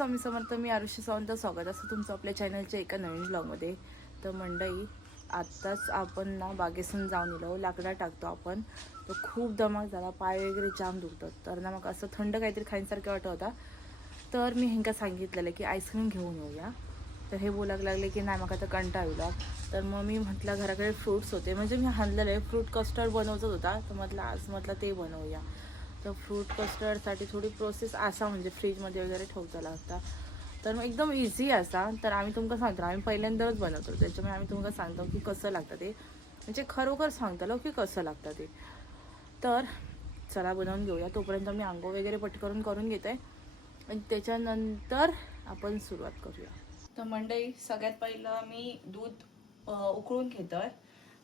स्वामी समर्थ. मी आरुषी सावंत. स्वागत असं तुमचं आपल्या चॅनलच्या एका नवीन ब्लॉगमध्ये. तर मंडळी, आत्ताच आपण ना बागेसून जाऊन येलो. लाकडा टाकतो आपण. तर खूप दमक झाला, पाय वगैरे जाम दुखतात. तर ना मग असं थंड काहीतरी खाण्यासारखं वाटत होता. तर मी ह्यांका सांगितलेलं की आईस्क्रीम घेऊन येऊया. तर हे बोलायला लागले की नाही मग आता कंटाळला. तर मग मी म्हटलं घराकडे फ्रूट्स होते, म्हणजे मी आणलेलं आहे फ्रूट कस्टर्ड बनवत होता. तर म्हटलं आज ते बनवूया. तर फ्रूट कस्टर्डसाठी थोडी प्रोसेस असा म्हणजे फ्रीजमध्ये वगैरे ठेवता लागता. तर मग एकदम इझी असा. तर आम्ही तुमका सांगतो, आम्ही पहिल्यांदाच बनवतो, त्याच्यामुळे आम्ही तुमका सांगतो की कसं लागतं ते, म्हणजे खरोखर सांगतालो की कसं लागतं ते. तर चला बनवून घेऊया. तोपर्यंत मी आंघोळ वगैरे पटकरून करून घेते आणि त्याच्यानंतर आपण सुरुवात करूया. तर मंडळी, सगळ्यात पहिलं मी दूध उकळून घेतोय.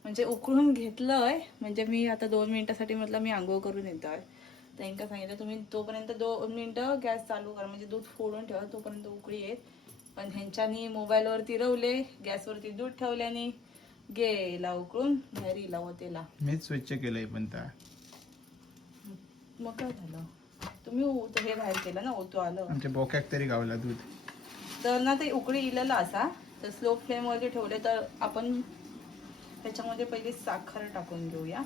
म्हणजे उकळून घेतलंय म्हणजे मी आता 2 मिनिटासाठी म्हटलं मी आंघोळ करून येतोय. त्यांना सांगितलं तुम्ही तोपर्यंत 2 मिनिटं गॅस चालू करा, म्हणजे दूध फोडून ठेवा, तोपर्यंत उकळी येत. पण ह्यांच्यानी मोबाईलवरती रवले, गॅसवरती दूध ठेवल्याने गेला उकळून घरी लावतेला. मीच स्वच्छ केलंय पण त्या मग काय झालं, तुम्ही हे बाहेर केलं ना, ओतो आलं आमच्या बोक्याक तरी गावला दूध. तर ना ते उकळी इलेलं असा. तर स्लो फ्लेमवरती ठेवले. तर आपण त्याच्यामध्ये पहिले साखर टाकून घेऊया.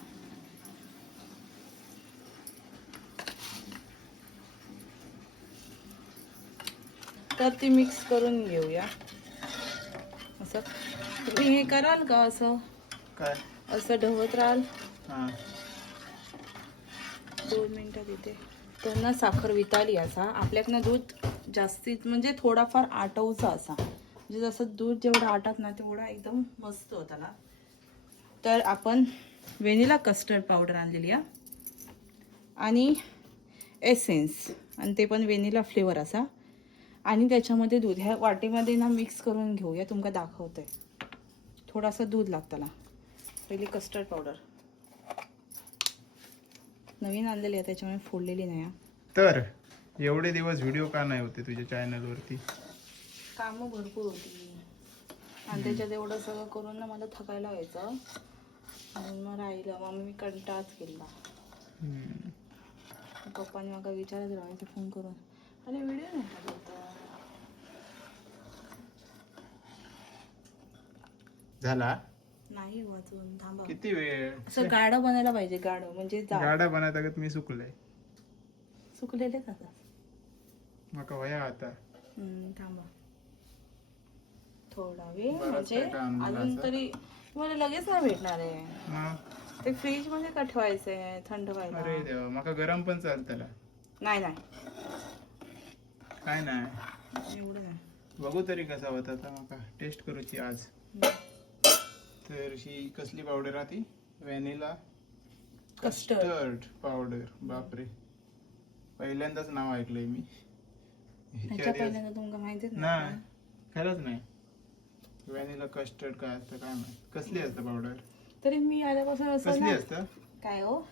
तर ती मिक्स करून घेऊया. असं तुम्ही हे कराल का, असं काय असं ढवत राहाल. हा 2 मिनिटात येते. तर ना साखर विताली असा. आपल्याकडनं दूध जास्तीत म्हणजे थोडाफार आटवचा असा, म्हणजे जसं दूध जेवढं आटत ना तेवढा एकदम मस्त होता ना. तर आपण व्हॅनिला कस्टर्ड पावडर आणलेली आहे आणि एसेन्स, आणि ते पण व्हॅनिला फ्लेवर असा. आणि त्याच्यामध्ये दूध ह्या वाटीमध्ये ना मिक्स करून घेऊया. तुमका दाखवते. थोडासा दूध लागतं ना. पहिली कस्टर्ड पावडर नवीन आणलेली आहे, त्याच्यामुळे फोडलेली नाही. तर एवढे दिवस व्हिडिओ का नाही होते तुझ्या चॅनल वरती? कामं भरपूर होती आणि त्याच्यात एवढं सगळं करून ना मला थकायला व्हायचं, म्हणून मग राहिलं. मग मी कंटाळच केला. पप्पाने मला विचारत राहायचं फोन करून, अरे व्हिडिओ नाही टाकत. झाला नाही वाचून थांबा. किती वेळ? असं गाडं बनायला पाहिजे. गाडं म्हणजे गाडा बनायला मी सुकलंय. सुकलेले जातात. मका वया आता थांबा थोडा वेळ, बराच म्हणजे काय काम झालं अजून असं. तरी मला लगेच नाही भेटणार आहे. मग ते फ्रीज मध्ये का ठेवायचंय थंड व्हायला? अरे देवा, मका गरम पण चालतला. नाही नाही काय नाही, एवढं नाही. बघू तरी कसा होता. आता मका टेस्ट करूची आज. तर ही कसली पावडर आहे ती? Vanilla custard powder. बापरे, पहिल्यांदाच नाव ऐकलंय मी. ह्याच्या पहिल्यांदा तुमका माहितीच नाही, खरंच नाही. व्हॅनिला कस्टर्ड काय असतं काय माहित. कसली असतं पावडर? तरी मी आल्यापासून असं कसली ना, असतं? काय हो,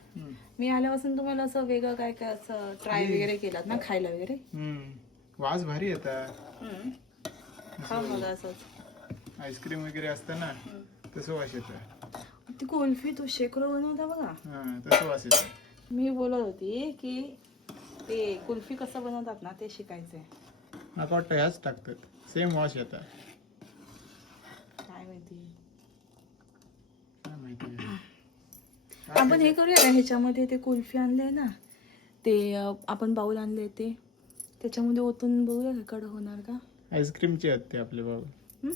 मी आल्यापासून तुम्हाला असं वेगळं काय काय असं ट्राय वगैरे केलात ना, खायला वगैरे. वास भारी येता. खा मग असंच आईस्क्रीम वगैरे असतं ना, तसं वास येतं. ती कुल्फी तो शेकरो बनवता बघा, तसं वास येतं. मी बोलत होती की ते कुल्फी कसं बनवतात ना ते शिकायचंय. मला वाटतं ह्याच टाकतात, सेम वास येतं. काय माहिती. काय माहिती. आपण हे करूया ना, ह्याच्यामध्ये ते कुल्फी आणले ना, ते आपण बाऊल आणले ते त्याच्यामध्ये ओतून बघूया का कडक होणार का. आईस्क्रीमचे आहेत ते आपले बाबा.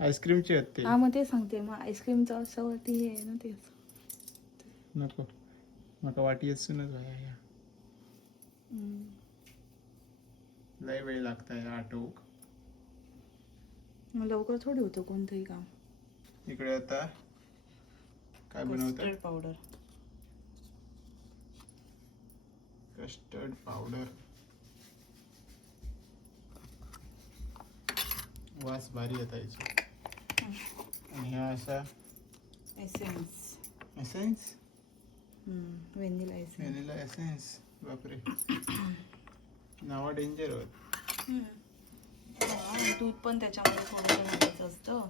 आईस्क्रीमचे आहेत ते. हा मग ते सांगते. मग आईस्क्रीमचं असं वरती हे आहे ना ते असं. नको, मका वाटी असूनच व्हाया. लय वेळ लागताय आटोक. मग लवकर थोडी होतं कोणतंही काम. इकडे आता काय बनवतात? Custard powder. Custard powder. वास भारी येता याची. आणि हा असा essence. Essence, vanilla essence. Vanilla essence. बापरे, नावा डेंजर होत. दूध पण त्याच्यामध्ये थोडं घालायचं असतं.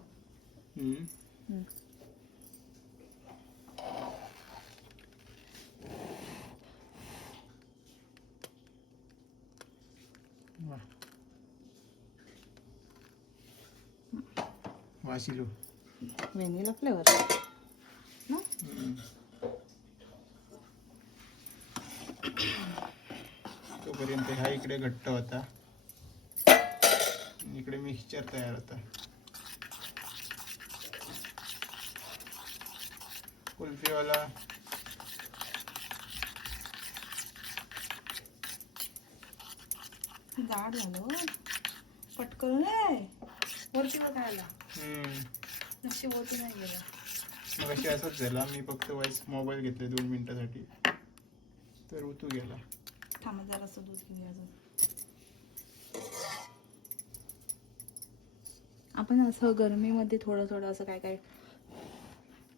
आशिलो. व्हॅनिला फ्लेवर ना. तोपर्यंत हा इकडे घट्ट होता, इकडे मिक्सचर तयार होता. कुल्फीवाला जाड झालं पटकन वरती बघायला नशी वरती नाही गेला. मग अशी असंच झाला. मी फक्त वाईस मोबाईल घेतले 2 मिनिटासाठी, तर उतू गेला. थांबा जरासं दूध घेऊया अजून. आपण असं गरमीमध्ये थोडं थोडं असं काय काय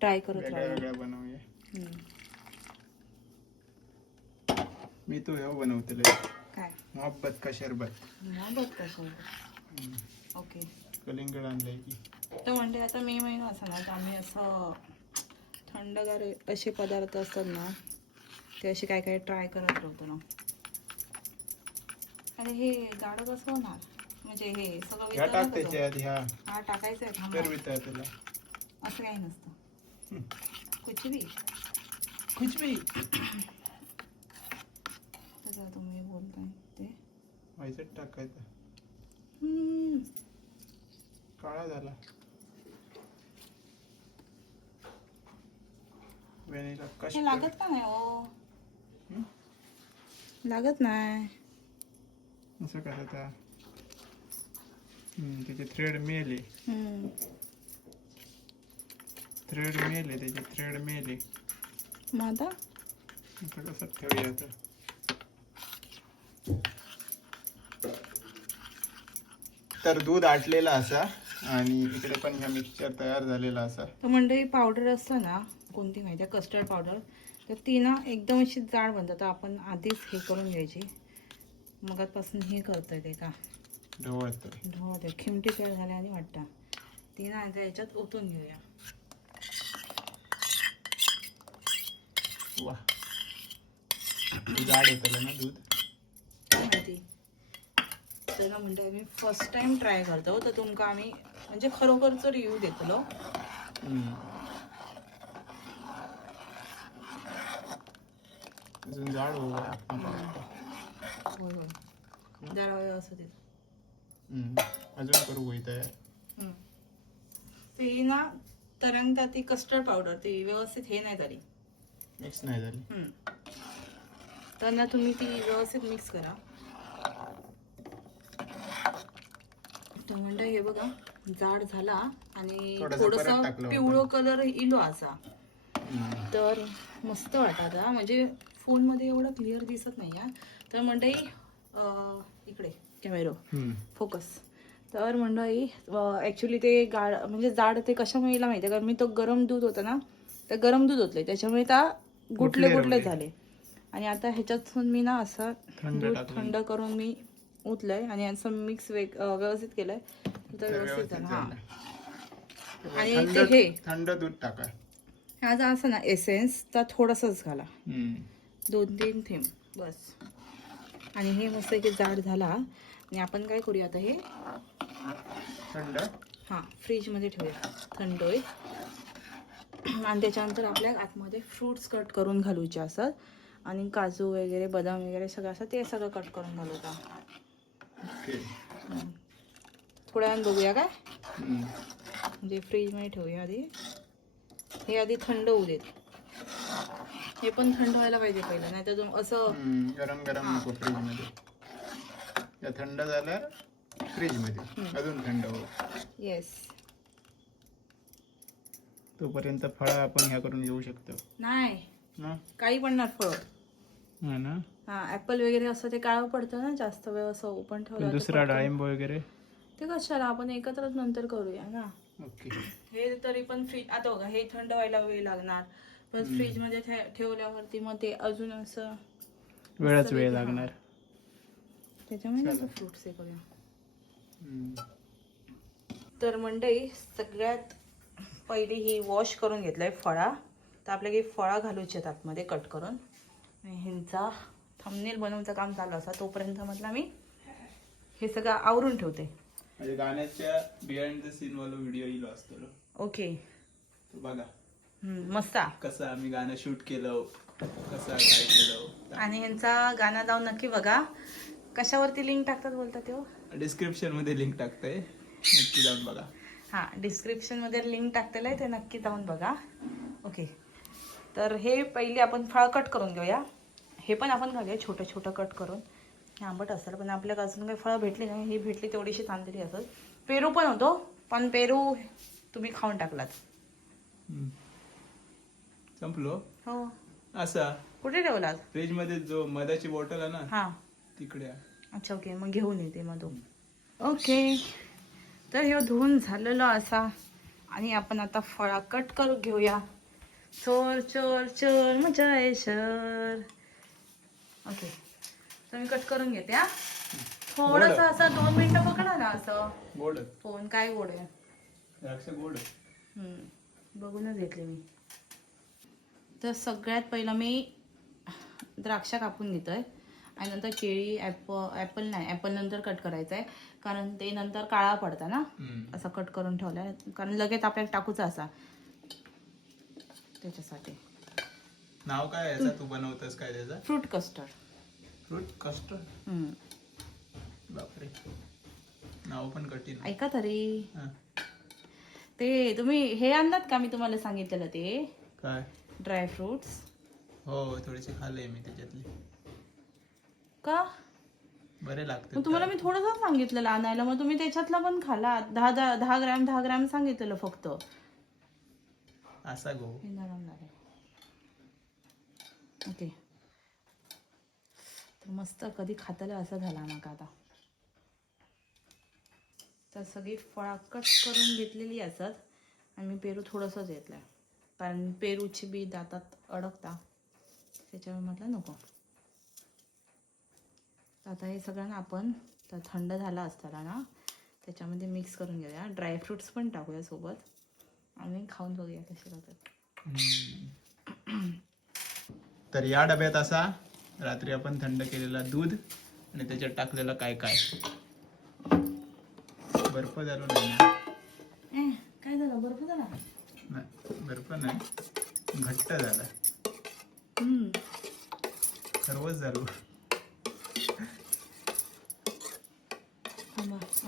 ट्राय करत वेगळ्या राहूया. वेगळ्या बनवूया. मी तो ह्यो बनवतले, काय मोहब्बत का शरबत. मोहब्बत कसं. ओके. कलिंगड आणलंय की. तर म्हणजे आता मे महिना असा ना तर आम्ही असं थंडगार असे पदार्थ असतात ना ते असे काय काय ट्राय करत राहतो ना. अरे हे गाडं कसं होणार, म्हणजे हे सगळं ह्या वितळलं टाक कसं? त्याच्यात, ह्या हा टाकायचं आहे. थांबा. तर वितळ त्याला. असं काही नसतं. कुछ भी तसं तुम्ही बोलताय ते. व्हायचं टाकायचं. काळा झाला. व्हॅनिला हे कस्टर्ड. लागत का नाही हो. लागत नाही. असं कसं आता. त्याचे थ्रेड मेले. त्याचे थ्रेड मेले. मग आता असं कसं ठेवूया आता. तर दूध आटलेला असा आणि इकडे पण ह्या मिक्सचर तयार झालेला असा. तर मंडळी पावडर असतं ना कोणती माहिती आहे, कस्टर्ड पावडर, तर ती ना एकदम अशी जाड बनतात. तर आपण आधीच हे करून घ्यायची. मगापासून हे करतोय ते का ढवळतोय. खिमटी तयार झाल्या आणि वाटतं ती ना आता याच्यात ओतून घेऊया. वा, जाड येतलं ना दूध. काय माहिती. तर ना म्हणजे आम्ही फर्स्ट टाइम ट्राय करतो, तर तुमका आम्ही म्हणजे खरोखरचं रिव्ह्यू देतलो. अजून जाड होऊ होय जरा वेळ असं ते अजून करू होई तयार. ते ना तरंगता ती कस्टर्ड पावडर ती व्यवस्थित हे नाही झाली, मिक्स नाही झाली. तर ना तुम्ही ती व्यवस्थित मिक्स करा. तर म्हणजे हे बघा जाड झाला आणि थोडासा पिवळं कलर इलो असा, तर मस्त वाटत. म्हणजे फोनमध्ये एवढं क्लिअर दिसत नाही आहे. तर मंडळी इकडे कॅमेरो फोकस. तर मंडळी ॲक्च्युली ते म्हणजे जाड ते कशामुळे माहिती आहे का, मी तो गरम दूध होतं ना, तर गरम दूध होतले त्याच्यामुळे त्या गुटले झाले. आणि आता ह्याच्यातून मी ना असं दूध थंड करून मी ओतलंय आणि असं मिक्स व्यवस्थित केलंय, तर व्यवस्थित झालं. हा आणि ते हे थंड दूध टाका. ह्याचा असं ना एसेन्सचा थोडासाच घाला, 2-3 थेंब बस. आणि हे मस्त की जाड झाला. आणि आपण काय करूया आता हे थंड फ्रीजमध्ये ठेवूया थंड होईल. आणि त्याच्यानंतर आपल्या आतमध्ये फ्रूट्स कट करून घालूचे असतात आणि काजू वगैरे बदाम वगैरे सगळं असं ते सगळं कट करून घालू का. थोड्या वेळानं बघूया काय. म्हणजे फ्रीजमध्ये ठेवूया आधी. हे आधी थंड होऊ देत. हे पण थंड व्हायला पाहिजे पहिलं, नाही तर असं गरम नको फ्रीजमध्ये. या थंड झालं फ्रीजमध्ये अजून थंड हो. येस. तोपर्यंत फळं आपण ह्या करून घेऊ शकतो. नाही काही पण नाही फळ ना. ऍपल वगैरे असं ते काळं पडतं ना जास्त वेळ असं ओपन ठेवलं. दुसरा डाळिंब वगैरे ते कशाला आपण एकत्रच नंतर करूया ना. ओके. हे तरी पण फ्रीज आता बघा हे थंड व्हायला वेळ लागणार, पण फ्रीज मध्ये ठेवल्यावरती मग ते अजून असं वेळ लागणार. त्याच्यामुळे फ्रुट्स हे करूया. तर मंडळी सगळ्यात पहिली ही वॉश करून घेतलंय फळा. तर आपल्याला ही फळा घालूची आहेत आतमध्ये कट करून. आणि ह्यांचा थंबनेल बनवण्याचं काम चालू असा तोपर्यंत म्हटलं मी हे सगळं आवरून ठेवते. म्हणजे गाण्याच्या बिहाइंड द सीन वाला व्हिडिओ येईल असतो ओके. तो बघा मस्त. कसं आम्ही गाणं शूट केलं, कसं काय केलं. आणि यांचा गाणं जाऊन नक्की बघा. कशावरती लिंक टाकतात बोलतात तेव्हा? डिस्क्रिप्शन मध्ये लिंक टाकतंय, नक्की जाऊन बघा. हां, डिस्क्रिप्शन मध्ये लिंक टाकलेलं आहे, ते नक्की जाऊन बघा. ओके, तर हे पहिले आपण फळ कट करून घेऊया. हे पण आपण घालूया छोटं छोटं कट करून. हे आंबट असेल, पण आपल्याला अजून काही फळं भेटली नाही. ही भेटली तेवढीशी आणलेली असत. पेरू पण होतो, पण पेरू तुम्ही खाऊन टाकलात. संपलो. हो. असा कुठे ठेवलात? फ्रीज मध्ये जो मधाची बॉटल आहे ना, हां. तिकडे आहे. अच्छा, ओके, मग घेऊन येते मधून. ओके, तर हे धुवून झालेलं असा. आणि आपण आता फळा कट करून घेऊया. चोर चोर चोर मचाए शोर. ओके, तर मी कट करून घेते. हा, थोडस असं 2 मिनिटं पकडा ना. असं गोड फोन काय गोड आहे. द्राक्ष गोड. बघूनच घेतले मी. तर सगळ्यात पहिलं मी द्राक्ष कापून घेतोय आणि नंतर केळी, ॲपल नाही, ॲपल नंतर कट करायचं आहे, कारण ते नंतर काळा पडतं ना. असं कट करून ठेवलाय, कारण लगेच आपल्याला टाकूचा असा, त्याच्यासाठी. नाव काय याचा तू बनवतस काय त्याचा? Fruit custard. Fruit custard. बापरे, नाव पण कठीण. ऐका तरी, ते तुम्ही हे आणलात का मी तुम्हाला सांगितलेलं ते काय? Dry fruits. हो, थोडेसे खाल्ले मी त्याच्यातले. का? बरे लागते. मग तुम्हाला मी थोडंसं सांगितलेलं आणायला, मग तुम्ही त्याच्यातला पण खाला. 10 ग्रॅम सांगितलेलं फक्त. असा गो. ओके, तर मस्त कधी खाताला असा झाला नका आता. तर सगळी फळा कट करून घेतलेली असत. आणि मी पेरू थोडंसंच घेतलंय, कारण पेरूची बी दातात अडकता, त्याच्यामुळे म्हटलं नको. आता हे सगळं ना आपण तर थंड झाला असताना ना त्याच्यामध्ये मिक्स करून घेऊया. ड्रायफ्रुट्स पण टाकूया सोबत आणि खाऊन बघूया कसे लागतात. तर या डब्यात असा रात्री आपण थंड केलेला दूध आणि त्याच्यात टाकलेला काय काय बर्फ झालो नाही ना? काय झालं? बर्फ झाला? नाही, बर्फ नाही, घट्ट झाला. खरवच झालो.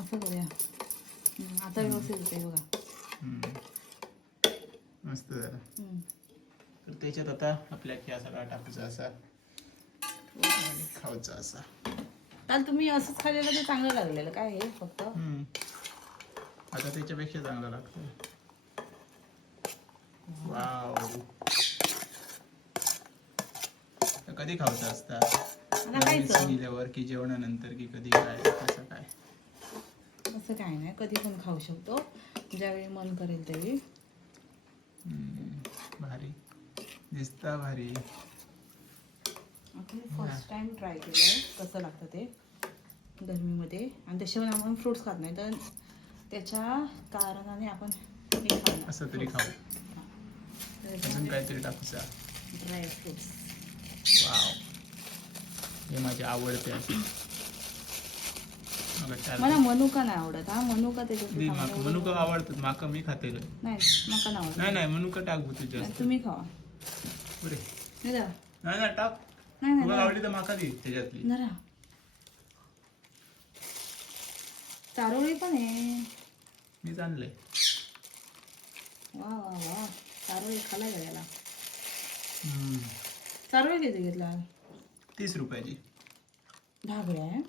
असं करूया, आता व्यवस्थित होते बघा. मस्त झालं. तर त्याच्यात आता आपल्या ह्या सगळा टाकायचा असा आणि खायचा असा. काल तुम्ही असंच खाल्लेलं ते चांगलं लागलेलं काय हे फक्त. आता त्याच्यापेक्षा चांगलं लागतं. वाव, कधी खायचं असतं गेल्यावर की जेवणानंतर की कधी काय कसं काय? असं काय नाही, कधी पण खाऊ शकतो, ज्यावेळी मन करेल त्यावेळी. भारी दिसता, भारी. फर्स्ट टाइम ट्राय केलंय कसं लागतं ते गरमीमध्ये. आणि त्याशिवाय आपण फ्रुट्स खात नाही, तर त्याच्या कारणाने आपण हे खाऊ असं तरी खाऊ. अजून काहीतरी टाकूचा. Dry fruits. वाव, हे माझे आवडते. मला मनुका नाही आवडत. हा, मनुका त्याच्यात मनुका आवडतात माका, मी खाते. नाही, मका नाही आवडत. नाही मनुका टाक तू जास्त. तुम्ही खावा. नाही टाक, तुला आवडली तर माका दे त्याच्यातली. चारोळी पण आहे. मी आणलंय. वा वा वा, चारोळी खाला गेला. चारोळी किती घेतला? 30 रुपयाची. ढागळ्या आहे.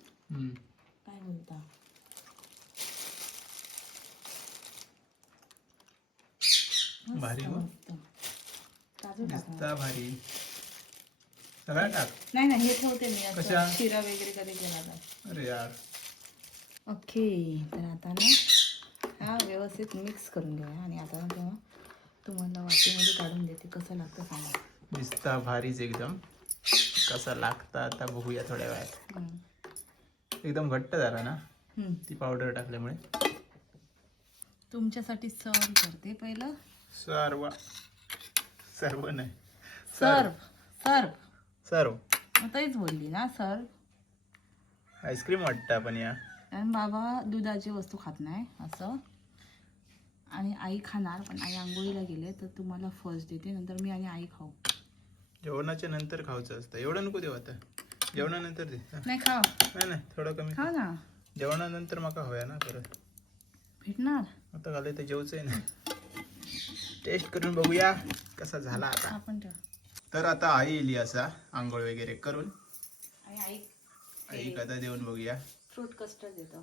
काय बोलता? भारी हो, काजू दिसता भारी. सगळं टाक. नाही हे ठेवते मी. कशा शिरा वगैरे कधी केला तर. अरे यार. ओके, तर आता ना हा व्यवस्थित मिक्स करून घेऊया. आणि आता जेव्हा तुम्हाला वाटीमध्ये काढून देते कसं लागतं सांगा. दिसता भारीच एकदम. कसं लागतं आता बघूया थोड्या वेळात. एकदम घट्ट झाला ना ती पावडर टाकल्यामुळे. तुमच्यासाठी सर्व करते पहिलं. सर्व नाही, सर्व सर्व. आताच बोलली ना सर्व. आईस्क्रीम वाटतं आपण या. कारण बाबा दुधाची वस्तू खात नाही असं, आणि आई खाणार, पण आई आंघोळीला गेले तर तुम्हाला फर्स्ट देते, नंतर मी आणि आई खाऊ. जेवणाच्या नंतर खायचं असतं, एवढं नको देऊ आता, जेवणानंतर दे. नाही खा, नाही थोडं कमी खा ना, जेवणानंतर माका हवंय ना परत भेटणार. आता घाले तर जेवचंय ना. टेस्ट करून बघूया कसा झाला आता. आपण ठेव. तर आता आई येली असा आंघोळ वगैरे करून, आणि आई कथा देऊन बघूया. फ्रूट कस्टर्ड देतो.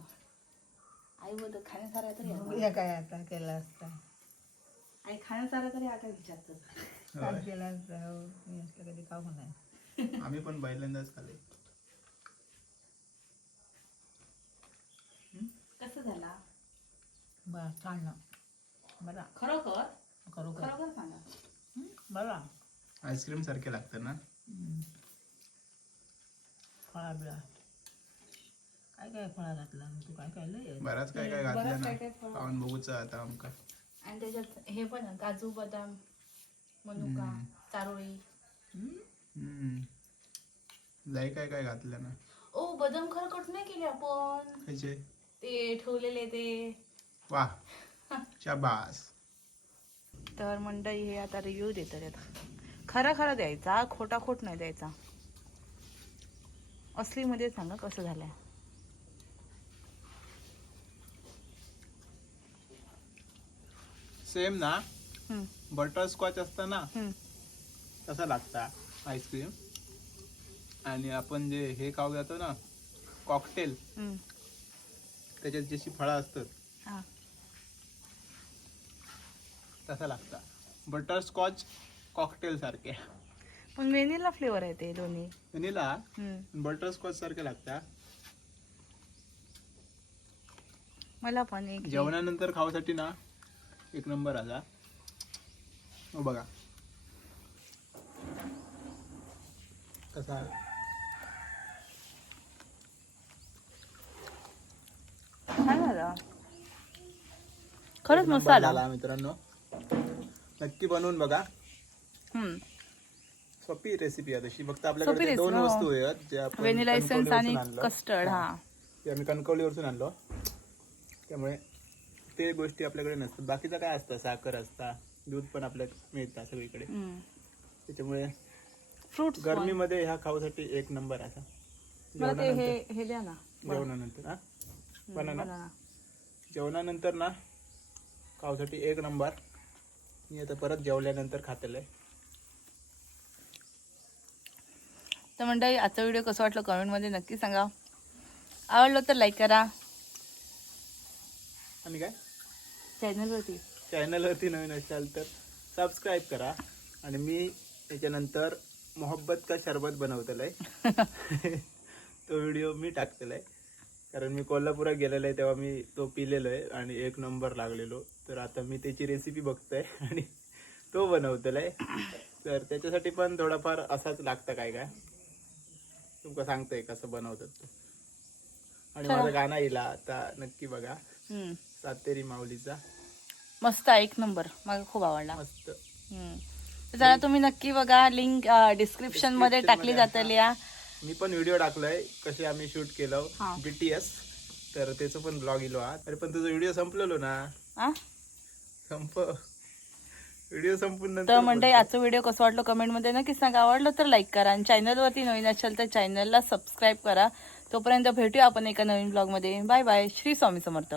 आई बोलतो खाण्यासारा तरी आहे. बघूया काय आता केला असता. आई खाण्यासारा तरी आता विचारतो. काय केला असता, हो, मी असलं कधी खाऊ नाही. आम्ही पण पहिल्यांदाच खाल्ले. कसं झाला बरं छान ना, बरा खरोखर? खरोखर खरोखर सांगा. बरा. आईस्क्रीम सारखे लागतं ना. फळा बिळा काय काय फळा घातला तू, काय काय लय बराच काय काय घातलं बरंच ना. काय काय फळं. खाऊन बघूच आता आमका. आणि त्याच्यात हे पण आहे, काजू बदाम, मनुका, चारोळी. लय काय काय घातलं ना. ओ बदाम खरं कट नाही केले आपण, खायचे ते ठेवलेले ते. वाह शाबास. तर मंडळी हे आता रिव्ह्यू देतात. खरा खरा द्यायचा, खोटा खोट नाही द्यायचा. असली मध्ये सांगा कसं झालंय. सेम ना हम्म, बटर स्कॉच असतं ना हम्म. तसा लागता आईस्क्रीम. आणि आपण जे हे खाऊ जातो ना कॉकटेल, हम्म. त्याच्यात जशी फळं असतात हा. तसा लागता बटर स्कॉच कॉकटेल सारखे. पण व्हेनिला फ्लेवर आहे ते दोन्ही. व्हॅनिला हम्म. बटर स्कॉच सारखे लागता. मला पण एक जेवणानंतर खाऊसाठी ना एक नंबर असा. हो बघा कसा. छान झालं. खरंच एक मस्त नंबर आला. झाला मित्रांनो, नक्की बनवून बघा. हम्म. सोपी रेसिपी आहे तशी, फक्त सोपी आपल्याकडे दोन recipe, हो. वस्तू आहेत जे आपण व्हेनिला एसेन्स आणि कणकवलीवरसून आणलं. कस्टर्ड. हा. ते आम्ही कणकवलीवरसून आणलो, त्यामुळे ते गोष्टी आपल्याकडे नसतात. बाकीचं काय असतं, साखर असता, दूध पण आपल्यात मिळतं सगळीकडे. त्याच्यामुळे फ्रुट्स गरमीमध्ये ह्या खाऊसाठी एक नंबर असा. मला ते हे द्या ना. जेवणानंतर हा बनाना. बनाना. जेवणानंतर ना खाऊसाठी एक नंबर. मी आता परत जेवल्यानंतर खातेलं आहे. तर मंडळी आजचा व्हिडिओ कसं वाटलं कमेंटमध्ये नक्की सांगा. आवडलं तर लाईक करा. आणि काय चॅनलवरती नवीन असाल तर सबस्क्राईब करा. आणि मी त्याच्यानंतर मोहब्बत का शरबत बनवतेलं आहे. तो व्हिडिओ मी टाकलेला आहे, कारण मी कोल्हापुरात गेलेलो आहे तेव्हा मी तो पिलेलो आहे आणि एक नंबर लागलेलो. तर आता मी त्याची रेसिपी बघतोय आणि तो बनवतेला आहे. तर त्याच्यासाठी पण थोडाफार असाच लागतं काय काय तुमका सांगतोय कसं बनवतात ते. आणि माझं गाणं येईल आता, नक्की बघा. सातेरी माऊलीचा मस्त आहे, एक नंबर. मला खूप आवडला. मस्त. तर जरा तुम्ही नक्की बघा. लिंक डिस्क्रिप्शन मध्ये टाकली जातली. मी पण व्हिडिओ टाकलाय कसे आम्ही शूट केलं हा. BTS, तर त्याचं पण ब्लॉग इलो हा. अरे पण तुझा व्हिडिओ संपलेलो ना. व्हिडिओ संपून तर नंतर मंडळी आजचा व्हिडिओ कसं वाटलं कमेंट मध्ये नक्की सांगा. आवडलं तर लाईक करा आणि चॅनलवरती नवीन असेल तर चॅनलला सबस्क्राईब करा. तोपर्यंत भेटूया आपण एका नवीन ब्लॉग मध्ये. Bye bye. श्री स्वामी समर्थ.